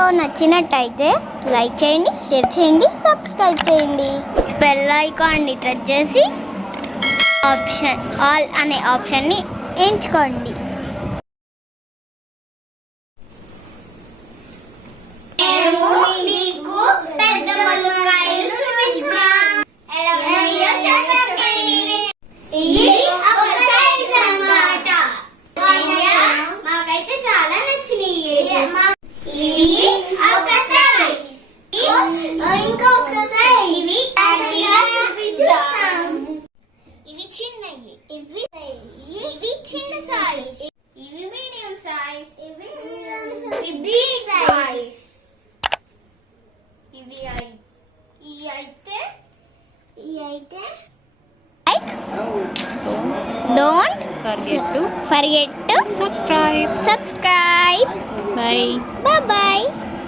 Video నచ్చినట్టయితే like చేయండి, share చేయండి, సబ్స్క్రైబ్ చేయండి. బెల్ ఐకాన్ని టచ్ చేసి ఆప్షన్ ఆల్ అనే ఆప్షన్ని ఎంచుకోండి. మాకైతే చాలా నచ్చినాయి. ఇవి చిన్నవి, ఇవి చిన్న సైజ్, ఇవి మీడియం సైజ్, ఇవి బిగ్ సైజ్. ఇవి అయితే don't forget to subscribe. Bye bye.